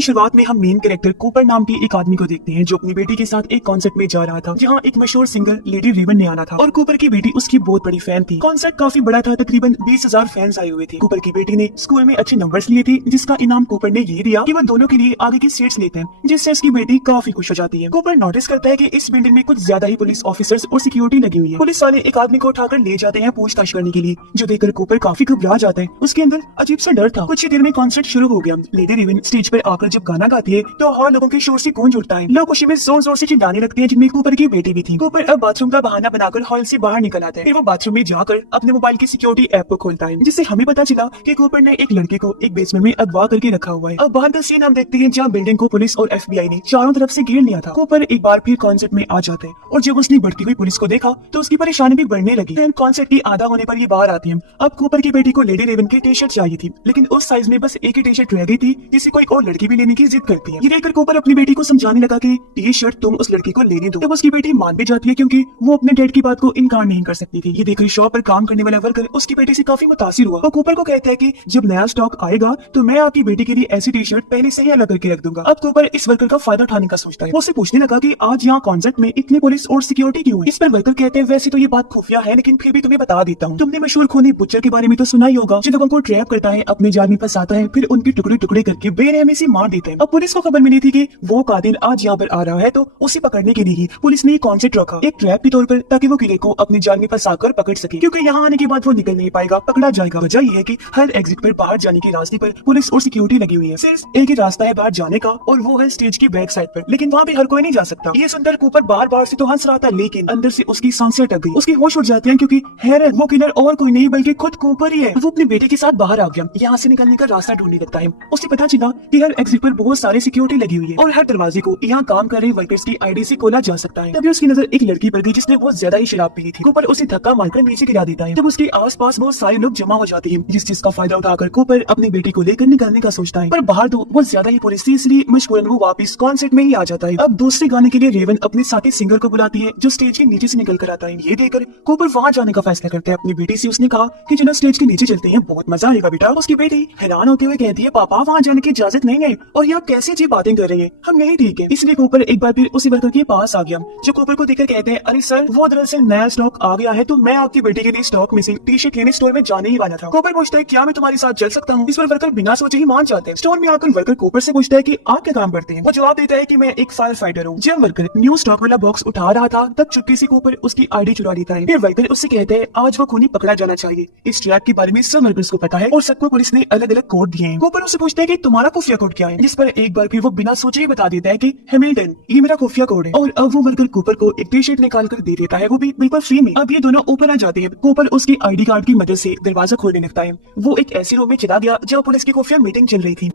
की शुरुआत में हम मेन कैरेक्टर कूपर नाम के एक आदमी को देखते हैं जो अपनी बेटी के साथ एक कॉन्सर्ट में जा रहा था जहां एक मशहूर सिंगर लेडी रेवन ने आना था और कूपर की बेटी उसकी बहुत बड़ी फैन थी। कॉन्सर्ट काफी बड़ा था, तकरीबन 20,000 फैंस आए हुए थे। कूपर की बेटी ने स्कूल में अच्छे नंबर्स लिए थे जिसका इनाम कूपर ने ये दिया कि वह दोनों के लिए आगे की सीट्स लेते हैं, जिससे उसकी बेटी काफी खुश हो जाती है। कूपर नोटिस करता है कि इस बिल्डिंग में कुछ ज्यादा ही पुलिस ऑफिसर्स और सिक्योरिटी लगी हुई है। पुलिस वाले एक आदमी को उठाकर ले जाते हैं पूछताछ करने के लिए, जो देखकर कूपर काफी घबरा जाता है। उसके अंदर अजीब सा डर था। कुछ ही देर में कॉन्सर्ट शुरू हो गया। लेडी रेवन स्टेज पर आकर जब गाना गाती है तो हर लोगों के शोर से गूंज उठता है। लोग खुशी में जोर जोर से चिल्लाने लगते हैं, जिनमें कूपर की बेटी भी थी। कूपर अब बाथरूम का बहाना बनाकर हॉल से बाहर निकल आता है। फिर वो बाथरूम में जाकर अपने मोबाइल की सिक्योरिटी ऐप को खोलता है, जिससे हमें पता चला कि कूपर ने एक लड़के को एक बेसमेंट में अगवा करके रखा हुआ है। अब बाहर का सीन हम देखते हैं जहाँ बिल्डिंग को पुलिस और FBI ने चारों तरफ से घेर लिया था। कूपर एक बार फिर कॉन्सर्ट में आ जाते हैं और जब उसने बढ़ती हुई पुलिस को देखा तो उसकी परेशानी भी बढ़ने लगी। फिर कॉन्सर्ट की आधा होने पर ये बाहर आती है। अब कूपर की बेटी को लेडी रेवन की टी शर्ट चाहिए थी, लेकिन उस साइज में बस एक ही टी शर्ट रह गई थी, जिसे कोई और लड़की भी लेने की जिद करती है। ये देखकर कूपर अपनी बेटी को समझाने लगा कि ये शर्ट तुम उस लड़की को लेने दो। तब उसकी बेटी मान भी जाती है क्योंकि वो अपने डैड की बात को इनकार नहीं कर सकती थी। ये देखकर शॉप पर काम करने वाला वर्कर उसकी बेटी से काफी मुतासिर हुआ। वो कूपर को कहता है कि जब नया स्टॉक आएगा तो मैं आपकी बेटी के लिए ऐसी टी शर्ट पहले से ही अलग करके रख दूंगा। अब कूपर इस वर्कर का फायदा उठाने का सोचता है। वो उससे पूछने लगा कि आज यहाँ कॉन्सर्ट में इतने पुलिस और सिक्योरिटी क्यों है। इस पर वर्कर कहते हैं वैसे तो ये बात खुफिया है, लेकिन फिर भी तुम्हें बता देता हूँ। तुमने मशहूर खूनी बुचर के बारे में तो सुना ही होगा, जो लोगों को ट्रैप करता है, अपने जाल में फंसाता है, फिर उनके टुकड़े टुकड़े करके बेरहमी से मार देते हैं। अब पुलिस को खबर मिली थी कि वो कातिल आज यहाँ पर आ रहा है, तो उसे पकड़ने के लिए ही पुलिस ने कॉन्सर्ट रखा एक ट्रैप के तौर पर, ताकि वो किले को अपने जाल में फंसाकर पकड़ सके, क्योंकि यहाँ आने के बाद वो निकल नहीं पाएगा, पकड़ा जाएगा। वजह यह है कि हर एग्जिट पर बाहर जाने के रास्ते पर पुलिस और सिक्योरिटी लगी हुई है। सिर्फ एक ही रास्ता है बाहर जाने का और वो है स्टेज की बैक साइड पर, लेकिन वहाँ भी हर कोई नहीं जा सकता। ये सुनकर कूपर बार बार से तो हंस रहा था, लेकिन अंदर से उसकी सांसें अटक गई। उसकी होश उड़ जाती है क्योंकि हैरत वो किलर और कोई नहीं बल्कि खुद कूपर ही है। वो अपने बेटे के साथ बाहर आ गया, यहाँ से निकलने का रास्ता ढूंढने लगता है। उसे पता चला कि हर एग्जिट पर बहुत सारे सिक्योरिटी लगी हुई है और हर दरवाजे को यहाँ काम कर रहे वर्कर्स की ID से खोला जा सकता है। तभी उसकी नजर एक लड़की पर गई जिसने बहुत ज्यादा ही शराब पी थी। कूपर उसे धक्का मारकर नीचे गिरा देता है। जब उसके आसपास बहुत सारे लोग जमा हो जाते हैं, जिस चीज का फायदा उठाकर कूपर अपनी बेटी को लेकर निकलने का सोचता है, पर बाहर तो बहुत ज्यादा ही पुलिस थी, इसलिए मजबूरन वो वापस कॉन्सर्ट में ही आ जाता है। अब दूसरे गाने के लिए रेवन अपने साथी सिंगर को बुलाती है, जो स्टेज के नीचे से निकल कर आता है। ये देखकर कूपर वहाँ जाने का फैसला करता है। अपनी बेटी से उसने कहा कि चलो स्टेज के नीचे चलते हैं, बहुत मजा आएगा बेटा। उसकी बेटी हैरान होते हुए कहती है पापा वहाँ जाने की इजाजत नहीं है, और ये आप कैसी अजीब बातें कर रही है, हम नहीं ठीक है। इसलिए कूपर एक बार फिर उसी वर्कर के पास आ गया, जो कूपर को देखकर कहते हैं अरे सर वो दरअसल नया स्टॉक आ गया है, तो मैं आपकी बेटी के लिए स्टॉक में से टी शर्ट लेने स्टोर में जाने ही वाला था। कूपर पूछता है क्या मैं तुम्हारे साथ चल सकता हूँ। इस पर वर्कर बिना सोचे ही मान जाते हैं। स्टोर में आकर वर्कर कूपर से पूछता है कि आप क्या काम करते हैं। वो जवाब देता है कि मैं एक फायर फाइटर हूँ। जब वर्कर न्यू स्टॉक वाला बॉक्स उठा रहा था तब चुपके से कूपर उसकी ID चुरा लेता है। फिर वर्कर उससे कहते हैं आज वो खूनी पकड़ा जाना चाहिए। इस ट्रैप के बारे में सब वर्कर्स को पता है और सबको पुलिस ने अलग अलग कोड दिए हैं। कूपर उससे पूछता है कि तुम्हारा खुफिया कोड क्या है, जिस पर एक बार फिर वो बिना सोचे ही बता देता है कि हैमिल्टन ये मेरा खुफिया कोड है। और अब वो वर्कर कूपर को एक टी शर्ट निकाल कर दे देता है, वो भी बिल्कुल फ्री में। अब ये दोनों ऊपर आ जाते हैं। कूपर उसकी ID कार्ड की मदद से दरवाजा खोलने लगता है। वो एक ऐसे रूम में चला गया जहाँ पुलिस की खुफिया मीटिंग चल रही थी।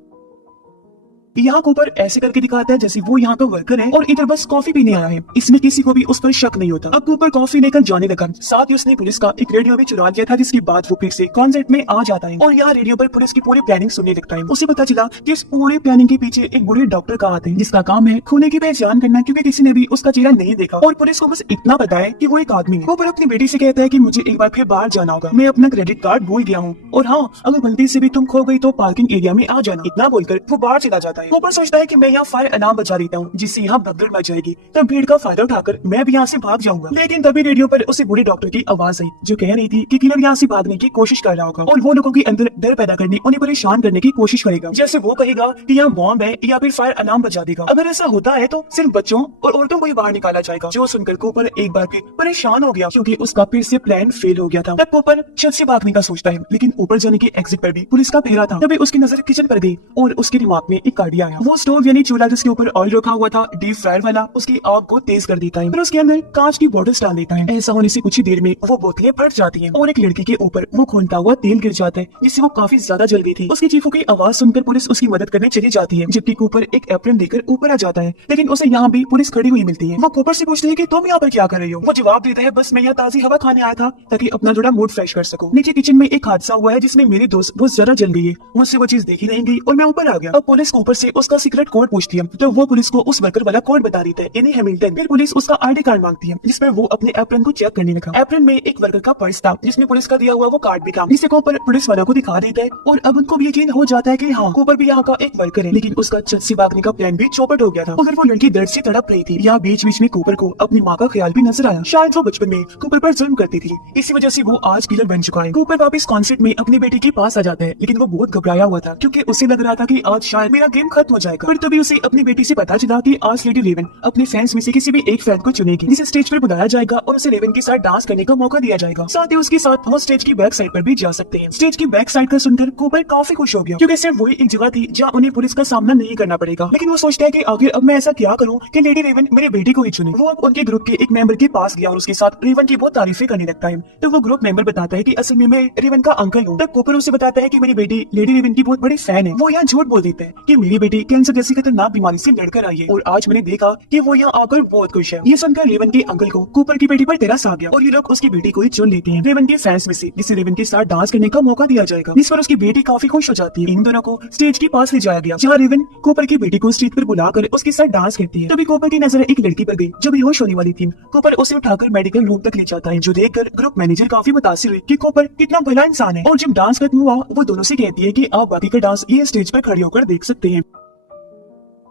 यहाँ कूपर ऐसे करके दिखाता है जैसे वो यहाँ का वर्कर है और इधर बस कॉफी पीने आया है। इसमें किसी को भी उस पर शक नहीं होता। अब कूपर कॉफी लेकर जाने लगा, साथ ही उसने पुलिस का एक रेडियो भी चुरा लिया था, जिसके बाद वो फिर से कॉन्सर्ट में आ जाता है और यहाँ रेडियो पर पुलिस की पूरी प्लानिंग सुनने लगता है। उसे पता चला कि इस पूरी प्लानिंग के पीछे एक बूढ़े डॉक्टर का हाथ है, जिसका काम है खूनी की पहचान करना, क्योंकि किसी ने भी उसका चेहरा नहीं देखा और पुलिस को बस इतना पता है कि वो एक आदमी है। कूपर अपनी बेटी से कहता है कि मुझे एक बार फिर बाहर जाना होगा, मैं अपना क्रेडिट कार्ड भूल गया हूँ, और हाँ अगर गलती से भी तुम खो गई तो पार्किंग एरिया में आ जाना। इतना बोलकर वो बाहर चला जाता है। कूपर सोचता है कि मैं यहाँ फायर अलार्म बजा देता हूँ, जिससे यहाँ भगदड़ मच जाएगी, तब भीड़ का फायदा उठाकर मैं भी यहाँ से भाग जाऊंगा। लेकिन तभी रेडियो पर उसे बूढ़े डॉक्टर की आवाज आई, जो कह रही थी कि किलर यहाँ से भागने की कोशिश कर रहा होगा और वो लोगों के अंदर डर पैदा करने, उन्हें परेशान करने की कोशिश करेगा। जैसे वो कहेगा कि यहाँ बॉम्ब है या फिर फायर अलार्म बजा देगा। अगर ऐसा होता है तो सिर्फ बच्चों और औरतों को ही बाहर निकाला जाएगा। जो सुनकर कूपर एक बार फिर परेशान हो गया, क्योंकि उसका फिर से प्लान फेल हो गया था। तब कूपर छत से भागने का सोचता है, लेकिन ऊपर जाने के एग्जिट पर भी पुलिस का पहरा था। तभी उसकी नजर किचन पर गई और उसके दिमाग में एक आइडिया आया। वो स्टोव यानी चूल्हा जिसके ऊपर ऑयल रखा हुआ था डीप फ्रायर वाला, उसकी आग को तेज कर देता है, फिर उसके अंदर कांच की बोतल डाल देता है। ऐसा होने से कुछ ही देर में वो बोतलें फट जाती हैं और एक लड़की के ऊपर वो खोलता हुआ तेल गिर जाता है, जिससे वो काफी ज्यादा जल गई थी। उसकी चीखों की आवाज सुनकर पुलिस उसकी मदद करने चली जाती है, जबकि कूपर एक एप्रन लेकर ऊपर आ जाता है, लेकिन उसे यहाँ भी पुलिस खड़ी हुई मिलती है। वो कूपर से पूछती है कि तुम यहाँ पर क्या कर रही हो। वो जवाब देता है बस मैं यहाँ ताजी हवा खाने आया था ताकि अपना थोड़ा मूड फ्रेश कर सकूं। नीचे किचन में एक हादसा हुआ है जिसमें मेरी दोस्त बहुत ज्यादा जल गई है, मुझसे वो चीज देखी नहीं गई और मैं ऊपर आ गया। अब पुलिस कूपर से उसका सीक्रेट कोड पूछती है तो वो पुलिस को उस वर्कर वाला कोड बता देता है यानी हैमिल्टन। फिर पुलिस उसका आईडी कार्ड मांगती है जिसमें वो अपने एप्रन को चेक करने लगा। एप्रन में एक वर्कर का पर्स था जिसमें पुलिस का दिया हुआ वो कार्ड भी था, जिसे कूपर पुलिस वालों को दिखा देता है और अब उनको भी यकीन हो जाता है कि हाँ कूपर भी यहाँ का एक वर्कर है। लेकिन उसका छत से भागने का प्लान भी चौपट हो गया था और वो लड़की दर्द से तड़प रही थी। यहाँ बीच बीच में कूपर को अपनी माँ का ख्याल भी नजर आया, शायद वो बचपन में कूपर पर जुल्म करती थी, इसी वजह से वो आज किलर बन चुका है। कूपर वापस कॉन्सर्ट में अपनी बेटी के पास आ जाता है लेकिन वो बहुत घबराया हुआ था क्योंकि उसे लग रहा था कि आज शायद मेरा गेम खत्म हो जाएगा। पर तभी उसे अपनी बेटी से पता चला कि आज लेडी रेवन अपने फैंस में से किसी भी एक फैन को चुनेगी जिसे स्टेज पर बुलाया जाएगा और उसे रेवन के साथ डांस करने का मौका दिया जाएगा। साथ ही उसके साथ वो स्टेज की बैक साइड पर भी जा सकते हैं। स्टेज की बैक साइड का सुनकर कूपर काफी खुश हो गया क्योंकि सिर्फ वही एक जगह थी जहाँ उन्हें पुलिस का सामना नहीं करना पड़ेगा। लेकिन वो सोचता है कि आखिर अब मैं ऐसा क्या करूँ कि लेडी रेवन मेरे बेटी को ही चुने। वो अब उनके ग्रुप के एक मेंबर के पास गया और उसके साथ रेवन की बहुत तारीफें करने लगता है। तो वो ग्रुप मेंबर बताता है कि असल में मैं रेवन का अंकल हूँ। तब कूपर उसे बताता है कि मेरी बेटी लेडी रेवन की बहुत बड़ी फैन है। वो यहाँ झूठ बोल देता है कि मेरी बेटी कैंसर जैसी खतरनाक बीमारी से लड़कर आई है और आज मैंने देखा कि वो यहाँ आकर बहुत खुश है। ये सुनकर रेवन के अंकल को कूपर की बेटी पर तरस आ गया और ये लोग उसकी बेटी को ही चुन लेते हैं रेवन के फैंस में से, जिसे रेवन के साथ डांस करने का मौका दिया जाएगा, जिस पर उसकी बेटी काफी खुश हो जाती है। इन दोनों को स्टेज के पास ले जाया गया जहाँ रेवन कूपर की बेटी को स्टेज पर बुलाकर उसके साथ डांस करती है। तभी कूपर की नजर एक लड़की पर गई जो बेहोश होने वाली थी। कूपर उसे उठाकर मेडिकल रूम तक ले जाता है जो देखकर ग्रुप मैनेजर काफी मुतासिर हुई कि कूपर कितना भला इंसान है। और जब डांस खत्म हुआ वो दोनों से कहती है कि आप बाकी का डांस ये स्टेज पर खड़े होकर देख सकते हैं।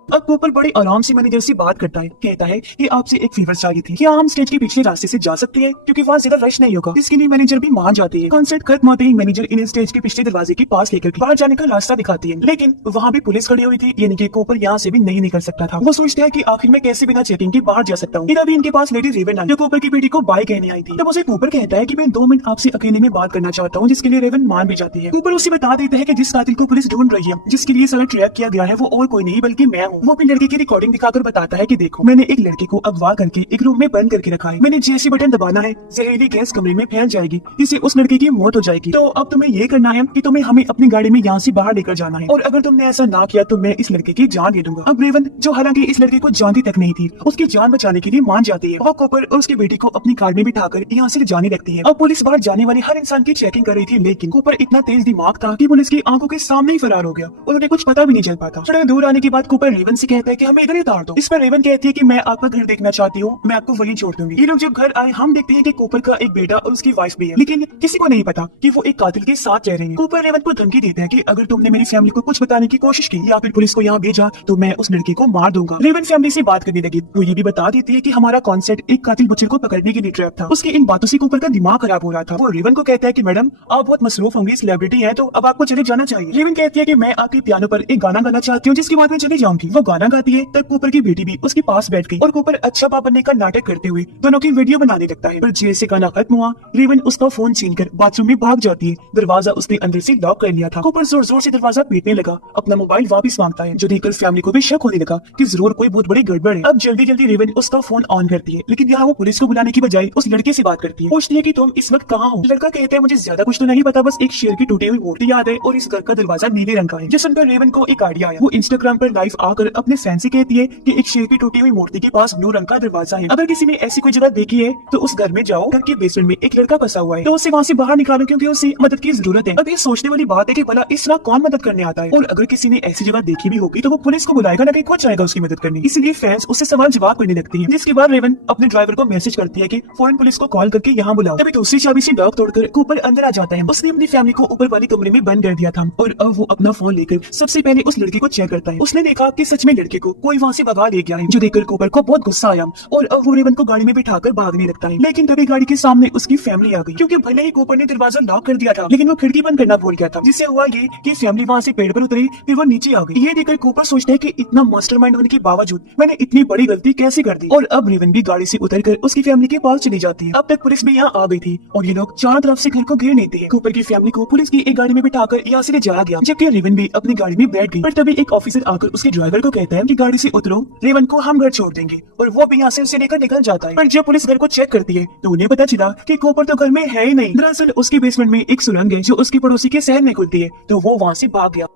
अब कूपर बड़े आराम से मैनेजर से बात करता है, कहता है कि आपसे एक फेवर चाहिए थी, क्या हम स्टेज के पिछले रास्ते से जा सकते हैं क्योंकि वहाँ ज्यादा रश नहीं होगा। इसके लिए मैनेजर भी मान जाती है। कॉन्सर्ट खत्म होते ही मैनेजर इन्हें स्टेज के पिछले दरवाजे के पास लेकर बाहर जाने का रास्ता दिखाती है, लेकिन वहाँ भी पुलिस खड़ी हुई थी यानी कि कूपर यहाँ से भी नहीं निकल सकता था। वो सोचता है कि आखिर में कैसे बिना चेकिंग के बाहर जा सकता हूँ। अभी इनके पास लेडी रेवन आई जो कूपर की बेटी को बाय कहने आई थी। तब उसे कूपर कहता है कि मैं 2 मिनट आपसे अकेले में बात करना चाहता हूँ, जिसके लिए रेवन मान भी जाती है। कूपर उसे बता देता है कि जिस कातिल को पुलिस ढूंढ रही है, जिसके लिए सारा ट्रैक किया गया है, वो और कोई नहीं बल्कि मैं हूँ। वो अपनी लड़की की रिकॉर्डिंग दिखाकर बताता है कि देखो मैंने एक लड़की को अगवा करके एक रूम में बंद करके रखा है। मैंने जैसे बटन दबाना है जहरीली गैस कमरे में फैल जाएगी जिससे उस लड़की की मौत हो जाएगी। तो अब तुम्हें ये करना है कि तुम्हें हमें अपनी गाड़ी में यहाँ से बाहर लेकर जाना है और अगर तुमने ऐसा ना किया तो मैं इस लड़के की जान दे दूंगा। अब रेवन जो हालांकि इस लड़के को जानती तक नहीं थी उसकी जान बचाने के लिए मान जाती है। वो कूपर और उसकी बेटी को अपनी कार में बिठाकर यहाँ से जाने लगती है। अब पुलिस बाहर जाने वाले हर इंसान की चेकिंग कर रही थी लेकिन कूपर इतना तेज दिमाग था कि पुलिस की आंखों के सामने ही फरार हो गया और उन्हें कुछ पता भी नहीं चल पाता। थोड़ा दूर आने के बाद कूपर रेवन से कहता है कि हमें इधर ही उतार दो। इस पर रेवन कहती है कि मैं आपका घर देखना चाहती हूँ, मैं आपको वहीं छोड़ दूंगी। ये लोग जब घर आए हम देखते हैं कि कूपर का एक बेटा और उसकी वाइफ भी है, लेकिन किसी को नहीं पता कि वो एक कातिल के साथ रह रहे हैं। कूपर रेवन को धमकी देता है कि अगर तुमने मेरी फैमिली को कुछ बताने की कोशिश की या फिर पुलिस को यहाँ भेजा तो मैं उस लड़के को मार दूंगा। रेवन फैमिली से बात करने लगी। वो ये भी बता देती है कि हमारा कॉन्सेप्ट एक कातिल बुचर को पकड़ने के लिए ट्रैप था। उसकी इन बातों से कूपर का दिमाग खराब हो रहा था। वो रेवन को कहता है कि मैडम आप बहुत मसरूफ होंगी, सेलिब्रिटी है तो अब आपको चले जाना चाहिए। रेवन कहती है कि मैं आपके पियानो पर एक गाना गाना चाहती हूँ जिसके बाद मैं चली जाऊंगी। वो गाना गाती है तब कूपर की बेटी भी उसके पास बैठ गई और कूपर अच्छा बाप बनने का नाटक करते हुए दोनों की वीडियो बनाने लगता है। पर जैसे गाना खत्म हुआ रेवन उसका फोन छीनकर बाथरूम में भाग जाती है। दरवाजा उसने अंदर से लॉक कर लिया था। कूपर जोर जोर से दरवाजा पीटने लगा, अपना मोबाइल वापस मांगता है जो देखकर फैमिली को भी शक होने लगा कि जरूर कोई बहुत बड़ी गड़बड़ है। अब जल्दी जल्दी रेवन उसका फोन ऑन करती है लेकिन यहाँ वो पुलिस को बुलाने की बजाय उस लड़के से बात करती है। पूछती है कि तुम इस वक्त कहाँ हो। लड़का कहता है मुझे ज्यादा कुछ तो नहीं पता, बस एक शेर की टूटी हुई मूर्ति याद है और इस घर का दरवाजा नीले रंग का है। जिस सुनकर रेवन को एक आइडिया आया। वो इंस्टाग्राम पर लाइव आकर अपने फैन से कहती है कि एक शेर की टूटी हुई मूर्ति के पास ब्लू रंग का दरवाजा है, अगर किसी ने ऐसी कोई जगह देखी है तो उस घर में जाओ, घर के बेसमेंट में एक लड़का फंसा हुआ है तो उसे वहाँ से बाहर निकालो क्योंकि उसे मदद की जरूरत है। अब ये सोचने वाली बात है कि भला इस तरह कौन मदद करने आता है और अगर किसी ने ऐसी जगह देखी भी होगी तो वो पुलिस को बुलाएगा ना कि खुद जाएगा उसकी मदद करने। इसलिए फैंस उससे सवाल जवाब करने लगती है जिसके बाद रेवन अपने ड्राइवर को मैसेज करती है कि फौरन पुलिस को कॉल करके यहाँ बुलाओ। तभी दूसरी चाबी से लॉक तोड़कर कूपर अंदर आ जाता है। उसने अपनी फैमिली को ऊपर वाले कमरे में बंद कर दिया था और अब वो अपना फोन लेकर सबसे पहले उस लड़के को चेक करता है। उसने देखा कि सच में लड़के को कोई वहाँ से भगा ले गया है जो देखकर कूपर को बहुत गुस्सा आया और अब वो रेवन को गाड़ी में बिठाकर भागने लगता है। लेकिन तभी गाड़ी के सामने उसकी फैमिली आ गई क्योंकि भले ही कूपर ने दरवाजा लॉक कर दिया था लेकिन वो खिड़की बंद करना भूल गया था, जिससे हुआ ये कि फैमिली वहाँ से पेड़ पर उतरी फिर वो नीचे आ गई। ये देखकर कूपर सोचता है कि इतना मास्टरमाइंड होने के बावजूद मैंने इतनी बड़ी गलती कैसे कर दी। और अब रेवन भी गाड़ी से उतरकर उसकी फैमिली के पास चली जाती है। अब तक पुलिस भी यहाँ आ गई थी और ये लोग चारों तरफ से घर को घेर लेते हैं। कूपर की फैमिली को पुलिस की एक गाड़ी में बिठाकर यहाँ से ले जाया गया जबकि रेवन भी अपनी गाड़ी में बैठ गई। पर तभी एक ऑफिसर आकर उसके ड्राइवर को कहता है कि गाड़ी से उतरो, रेवन को हम घर छोड़ देंगे और वो भी यहाँ से उसे लेकर निकल जाता है। पर जब पुलिस घर को चेक करती है तो उन्हें पता चला कि कूपर तो घर में है ही नहीं। दरअसल उसके बेसमेंट में एक सुरंग है जो उसकी पड़ोसी के शहर में खुलती है तो वो वहाँ से भाग गया।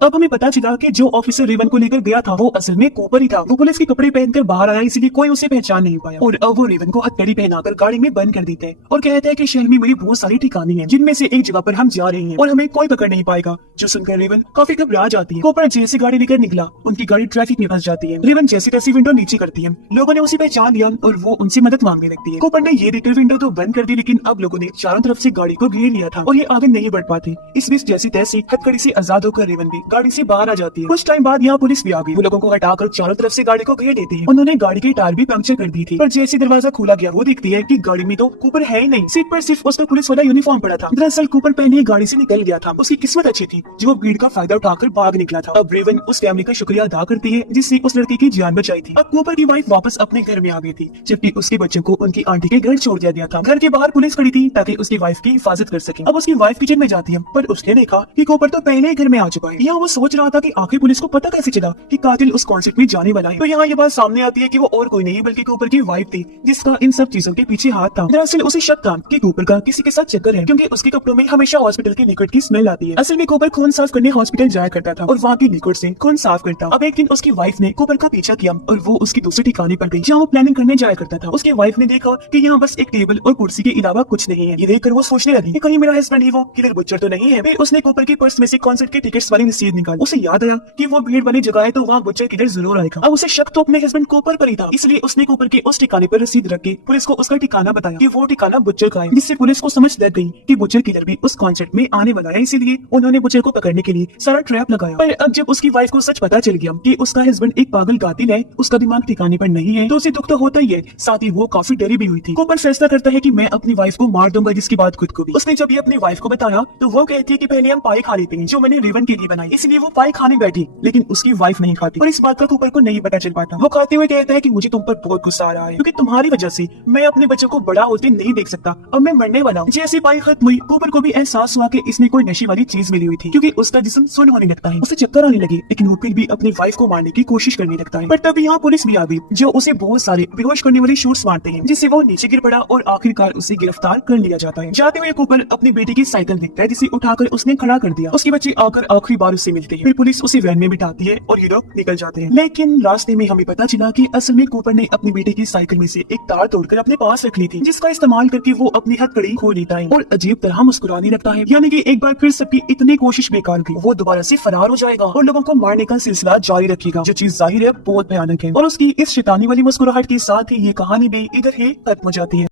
अब हमें पता चला कि जो ऑफिसर रेवन को लेकर गया था वो असल में कूपर ही था। वो पुलिस के कपड़े पहनकर बाहर आया, इसलिए कोई उसे पहचान नहीं पाया और अब वो रेवन को हथकड़ी पहनाकर गाड़ी में बंद कर देता है और कहता है कि शहर में मेरी बहुत सारी ठिकाने हैं जिनमें से एक जगह पर हम जा रहे हैं और हमें कोई पकड़ नहीं पाएगा। जो सुनकर रेवन काफी घबरा जाती है। कूपर जैसे गाड़ी लेकर निकला, उनकी गाड़ी ट्रैफिक में फंस जाती है। रेवन जैसी तैसी विंडो नीचे करती है, लोगों ने उसे पहचान लिया और वो उनसे मदद मांगने लगती है। कूपर ने ये देखकर विंडो तो बंद कर दी, लेकिन अब लोगों ने चारों तरफ से गाड़ी को घेर लिया था और ये आगे नहीं बढ़ पाती। इस बीच जैसी तैसी हथकड़ी से आजाद होकर रेवन भी गाड़ी से बाहर आ जाती है। कुछ टाइम बाद यहाँ पुलिस भी आ गई। वो लोगों को हटाकर चारों तरफ से गाड़ी को घेर लेती है। उन्होंने गाड़ी के टायर भी पंक्चर कर दी थी, पर जैसे दरवाजा खोला गया वो देखती है कि गाड़ी में तो कूपर है ही नहीं। सीट पर सिर्फ उसका पुलिस वाला यूनिफॉर्म पड़ा था। दरअसल कूपर पहले ही गाड़ी से निकल गया था। उसकी किस्मत अच्छी थी जो वो भीड़ का फायदा उठाकर भाग निकला था। अब रेवन उस फैमिली का शुक्रिया अदा करती है जिसने उस लड़के की जान बचाई थी। अब कूपर की वाइफ वापस अपने घर में आ गई थी, जबकि उसके बच्चों को उनकी आंटी के घर छोड़ दिया गया था। घर के बाहर पुलिस खड़ी थी ताकि उसकी वाइफ की हिफाजत कर सके। अब उसकी वाइफ किचन में जाती है, पर उसने देखा कि कूपर तो पहले ही घर में आ चुका है। यहाँ वो सोच रहा था कि आखिर पुलिस को पता कैसे चला कि कातिल उस कॉन्सर्ट में जाने वाला है। तो यहाँ ये बात सामने आती है कि वो और कोई नहीं बल्कि कूपर की वाइफ थी जिसका इन सब चीजों के पीछे हाथ था। दरअसल उसे शक था कि कूपर का किसी के साथ चक्कर है, क्योंकि उसके कपड़ों में हमेशा हॉस्पिटल के लिक्विड की स्मेल आती है। असल में कूपर खून साफ करने हॉस्पिटल जाया करता था और वहाँ की लिक्विड से खून साफ करता। अब एक दिन उसकी वाइफ ने कूपर का पीछा किया और वो उसकी दूसरे ठिकाने पर गई जहाँ वो प्लानिंग करने जाया करता था। उसकी वाइफ ने देखा कि यहाँ बस एक टेबल और कुर्सी के अलावा कुछ नहीं है। ये देखकर वो सोचने लगी कि कहीं मेरा हस्बैंड ही वो किलर बुच्चर तो नहीं है। फिर उसने कूपर की पर्स में से कॉन्सर्ट के टिकट्स वाली रसीद निकाली। उसे याद आया कि वो भीड़ वाली जगह है तो वहाँ बुच्चर किलर जरूर आएगा। अब उसे शक तो अपने हस्बैंड कूपर पर ही था, इसलिए उसने कूपर के उस ठिकाने पर रसीद रख के पुलिस को उसका ठिकाना बताया कि वो ठिकाना बुच्चर का है, जिससे पुलिस को समझ लग गई कि बुच्चर किलर भी उस कॉन्सर्ट में आने वाला है। इसीलिए उन्होंने बुच्चर को पकड़ने के लिए सारा ट्रैप लगाया। पर अब जब उसकी वाइफ को सच पता चल गया कि उसका हस्बैंड एक पागल कातिल है, उसका दिमाग ठिकाने पर नहीं है, तो उसे दुख तो होता ही है, साथ ही वो काफी डरी भी हुई थी। कूपर फैसला करता है कि मैं अपनी वाइफ को मार दूंगा, जिसकी बात खुद को भी। उसने जब ये अपनी वाइफ को बताया तो वो कहती है कि पहले हम पाई खा लेते हैं जो मैंने रेवन के लिए बनाई, इसलिए वो पाई खाने बैठी, लेकिन उसकी वाइफ नहीं खाती और इस बात का कूपर को नहीं पता चल पाता। वो खाते हुए कहता है कि मुझे तुम पर बहुत गुस्सा आ रहा है, क्योंकि तुम्हारी वजह से मैं अपने बच्चों को बड़ा होते नहीं देख सकता, अब मैं मरने वाला हूँ। जैसे पाई खत्म हुई, कूपर को भी एहसास हुआ कि इसमें कोई नशे वाली चीज मिली हुई थी, क्योंकि उसका जिस्म सुन्न होने लगता है, उसे चक्कर आने लगे, लेकिन वो फिर भी अपनी वाइफ को मारने की कोशिश करने लगता है। पर तभी यहाँ पुलिस भी आ गई जो उसे बहुत सारे बेहोश करने वाले शॉट्स मारते हैं, जिससे वो नीचे गिर पड़ा और आखिरकार उसे गिरफ्तार कर लिया जाता है। जाते हुए कूपर अपनी बेटी की साइकिल देखता है जिसे उठाकर उसने खड़ा कर दिया। उसके बच्चे आकर आखिरी बार उससे मिलते हैं, फिर पुलिस उसे वैन में बिठाती है और ये लोग निकल जाते हैं। लेकिन रास्ते में हमें पता चला कि असल में कूपर ने अपनी बेटी की साइकिल में से एक तार तोड़कर अपने पास रख ली थी, जिसका इस्तेमाल करके वो अपनी हथकड़ी खो लेता है और अजीब तरह मुस्कुराने लगता है। यानी कि एक बार फिर सबकी इतनी कोशिश बेकार गई, वो दोबारा से फरार हो जाएगा और लोगों को मारने का सिलसिला जारी रखेगा, जो चीज जाहिर है बहुत भयानक है। और उसकी इस शैतानी वाली मुस्कुराहट के साथ ही ये कहानी भी इधर ही खत्म हो जाती है।